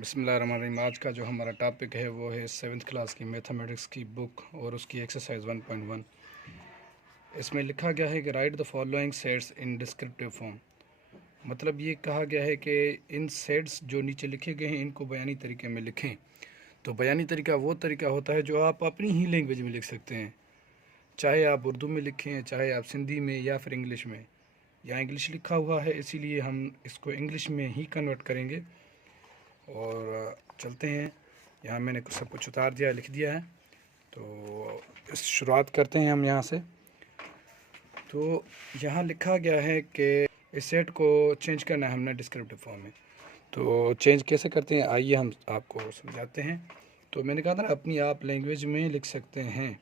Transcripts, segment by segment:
बिस्मिल्लाहिर्रहमानिर्रहीम। आज का जो हमारा टॉपिक है वो है 7th क्लास की मैथमेटिक्स की बुक और उसकी एक्सरसाइज 1.1। इसमें लिखा गया है कि right the following sets in descriptive form. मतलब ये कहा गया है कि इन सेट्स जो नीचे लिखे गए हैं इनको बयानी तरीके में लिखें। तो बयानी तरीका वो तरीका होता है जो आप अपनी ही लैंग्वेज में लिख सकते हैं, चाहे आप उर्दू में लिखें, चाहे आप सिंधी में या फिर इंग्लिश में। यहाँ इंग्लिश लिखा हुआ है इसीलिए हम इसको इंग्लिश में ही कन्वर्ट करेंगे। और चलते हैं, यहाँ मैंने सब कुछ उतार दिया, लिख दिया है। तो इस शुरुआत करते हैं हम यहाँ से। तो यहाँ लिखा गया है कि इस सेट को चेंज करना है हमने डिस्क्रिप्टिव फॉर्म में। तो चेंज कैसे करते हैं आइए हम आपको समझाते हैं। तो मैंने कहा था ना अपनी आप लैंग्वेज में लिख सकते हैं,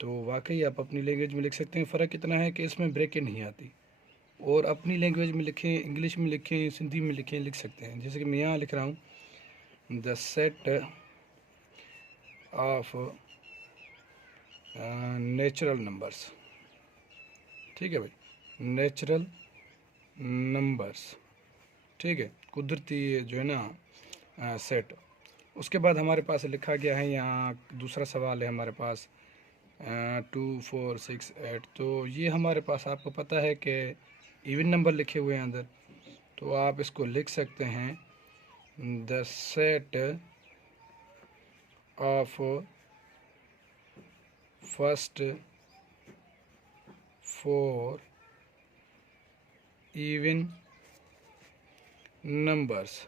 तो वाकई आप अपनी लैंग्वेज में लिख सकते हैं। फ़र्क इतना है कि इसमें ब्रेकेट नहीं आती। और अपनी लैंग्वेज में लिखें, इंग्लिश में लिखें, सिंधी में लिखें, लिख सकते हैं। जैसे कि मैं यहाँ लिख रहा हूँ, the set of natural numbers. ठीक है भाई, नेचुरल नंबर्स, ठीक है, कुदरती जो है ना सेट। उसके बाद हमारे पास लिखा गया है, यहाँ दूसरा सवाल है हमारे पास 2 4 6 8। तो ये हमारे पास आपको पता है कि इवन नंबर लिखे हुए हैं अंदर, तो आप इसको लिख सकते हैं the set of first 4 even numbers.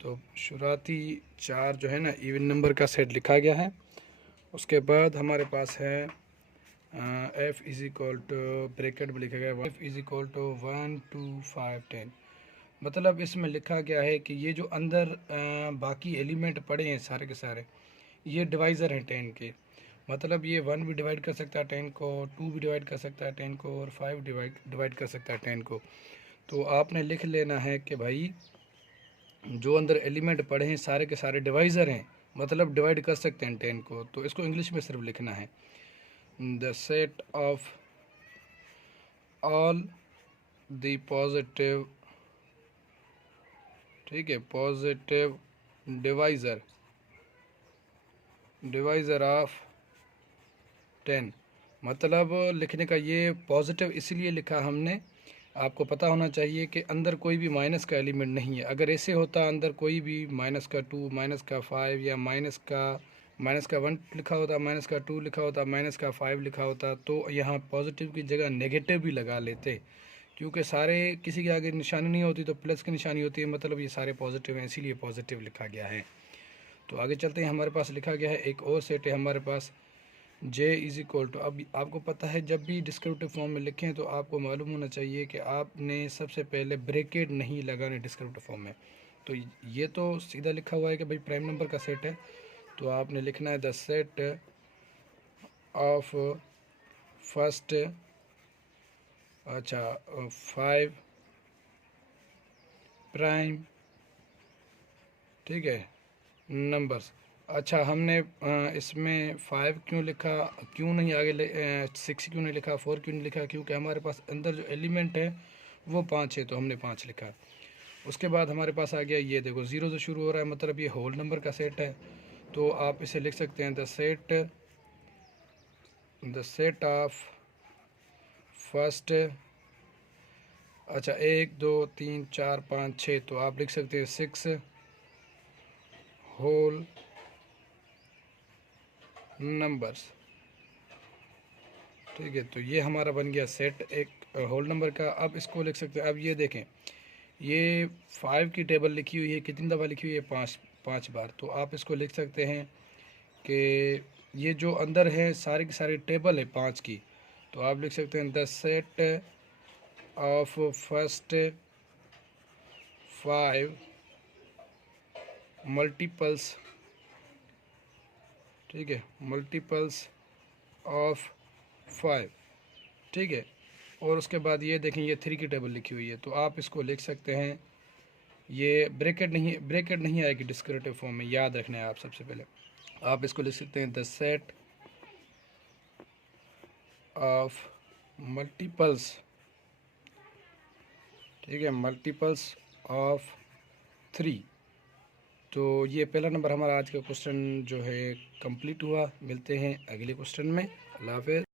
तो शुरुआती 4 जो है ना इवन नंबर का सेट लिखा गया है। उसके बाद हमारे पास है f is equal to, bracket में लिखा गया है f इज़ इक्वल टू 1 2 5 10। मतलब इसमें लिखा गया है कि ये जो अंदर बाकी एलिमेंट पड़े हैं सारे के सारे, ये डिवाइज़र हैं 10 के। मतलब ये 1 भी डिवाइड कर सकता है 10 को, 2 भी डिवाइड कर सकता है 10 को, और 5 डिवाइड कर सकता है 10 को। तो आपने लिख लेना है कि भाई जो अंदर एलिमेंट पड़े हैं सारे के सारे डिवाइज़र हैं, मतलब डिवाइड कर सकते हैं 10 को। तो इसको इंग्लिश में सिर्फ लिखना है the set of all the positive, ठीक है, पॉजिटिव डिवाइज़र ऑफ 10। मतलब लिखने का ये पॉजिटिव इसलिए लिखा हमने, आपको पता होना चाहिए कि अंदर कोई भी माइनस का एलिमेंट नहीं है। अगर ऐसे होता अंदर कोई भी माइनस का 2, माइनस का 5 या माइनस का 1 लिखा होता, माइनस का 2 लिखा होता, माइनस का 5 लिखा होता, तो यहाँ पॉजिटिव की जगह नेगेटिव भी लगा लेते। क्योंकि सारे किसी के आगे निशानी नहीं होती तो प्लस की निशानी होती है, मतलब ये सारे पॉजिटिव हैं इसीलिए पॉजिटिव लिखा गया है। तो आगे चलते हैं, हमारे पास लिखा गया है एक और सेट है हमारे पास j इज़ इक्वल टू। अब आपको पता है जब भी डिस्क्रिप्टिव फॉर्म में लिखें तो आपको मालूम होना चाहिए कि आपने सबसे पहले ब्रैकेट नहीं लगाने डिस्क्रिप्टिव फॉर्म में। तो ये तो सीधा लिखा हुआ है कि भाई प्राइम नंबर का सेट है, तो आपने लिखना है the set of first 5 prime, ठीक है, नंबर्स। अच्छा, हमने इसमें 5 क्यों लिखा, क्यों नहीं आगे 6 क्यों नहीं लिखा, 4 क्यों नहीं लिखा? क्योंकि हमारे पास अंदर जो एलिमेंट है वो 5 है, तो हमने 5 लिखा। उसके बाद हमारे पास आ गया, ये देखो 0 से शुरू हो रहा है, मतलब ये होल नंबर का सेट है। तो आप इसे लिख सकते हैं द सेट ऑफ फर्स्ट 1 2 3 4 5 6। तो आप लिख सकते हैं 6 होल नंबर्स, ठीक है। तो ये हमारा बन गया सेट एक होल नंबर का। अब इसको लिख सकते हैं, अब ये देखें, ये 5 की टेबल लिखी हुई है, कितनी दफ़ा लिखी हुई है? 5 बार। तो आप इसको लिख सकते हैं कि ये जो अंदर है सारी की सारी टेबल है 5 की। तो आप लिख सकते हैं the set of first 5 multiples, ठीक है, मल्टीपल्स ऑफ 5, ठीक है। और उसके बाद ये देखें, ये 3 की टेबल लिखी हुई है, तो आप इसको लिख सकते हैं, ये ब्रैकेट नहीं आएगी डिस्क्रिप्टिव फॉर्म में, याद रखना है आप। सबसे पहले आप इसको लिख सकते हैं द सेट ऑफ मल्टीपल्स, ठीक है, मल्टीपल्स ऑफ 3। तो ये पहला नंबर हमारा आज का क्वेश्चन जो है कंप्लीट हुआ। मिलते हैं अगले क्वेश्चन में। अल्लाह हाफ़िज़।